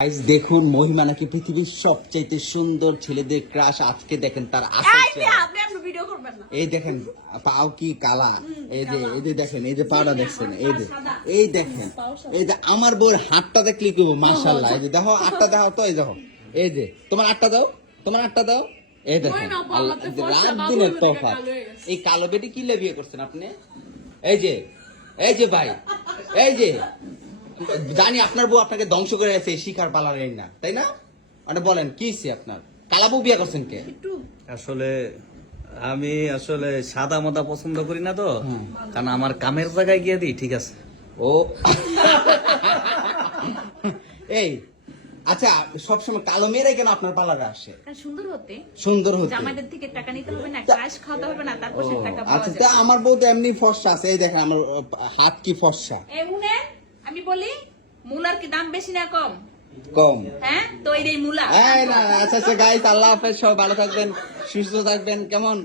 Guys দেখুন মহিমা নাকি পৃথিবীর সবচেয়ে সুন্দর ছেলেদের ক্রাশ। আজকে দেখেন তার এই দেখেন পাও কি কালা, এই যে দেখেন, এই যে পাউডার দেখছেন, এই দেখেন, এই যে আমার বউর হাতটা দেখলে কি মাশাআল্লাহ। এই যে দেখো আটটা দাও তো, এই দেখো, এই যে তোমার আটটা দাও, তোমার আটটা দাও, এই দেখেন রাত দিনের তফাৎ। এই কালো বেটি কি বিয়ে করছেন আপনি? এই যে ভাই, এই যে জানি আপনার বউ আপনাকে ধ্বংস করে গেছে শিকার পালার না, তাই না? মানে বলেন কি আপনার কালা বউ বিয়ে করছেন কে? আমি আসলে সাদা মাদা পছন্দ করি না তো, কারণ আমার কামের জায়গায় গিয়ে দিই, ঠিক আছে। ও এই আচ্ছা, সবসময় কালো মেয়েরাই কেন আপনার পার্লারে আসে? সুন্দর হতে জামাইদের থেকে টাকা নিতে হবে না, ক্রাশ খাওয়াতে হবে না, তারপর সে টাকা পাওয়া আচ্ছা, যায়। তা আমার বউ তো এমনি ফর্সা আছে, এই দেখেন আমার হাত কি ফর্সা। আমি বলি মুলার কি দাম বেশি না কম? কম। হ্যাঁ, তো এই মূলা। আচ্ছা গাইস, আল্লাহ হাফেজ, সব ভালো থাকবেন, সুস্থ থাকবেন, কেমন?